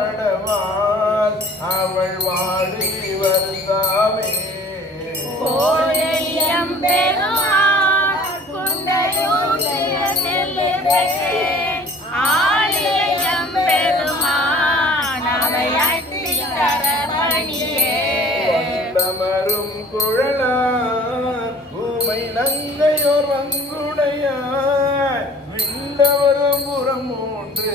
படவாள். அவள் வாடி வருந்தாமே மரும் குழலா உமை நங்கையோர் வங்குடையார் விந்தவரும் புறம் மூன்று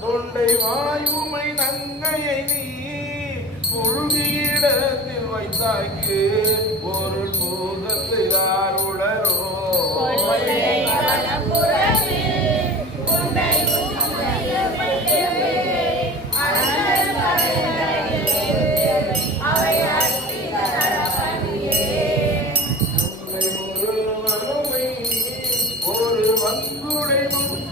தொண்டை வாயுமை நங்கையை நீ முழுகியிடத்தில் வைத்தாய்க்கு.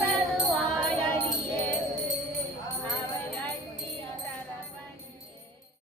battle.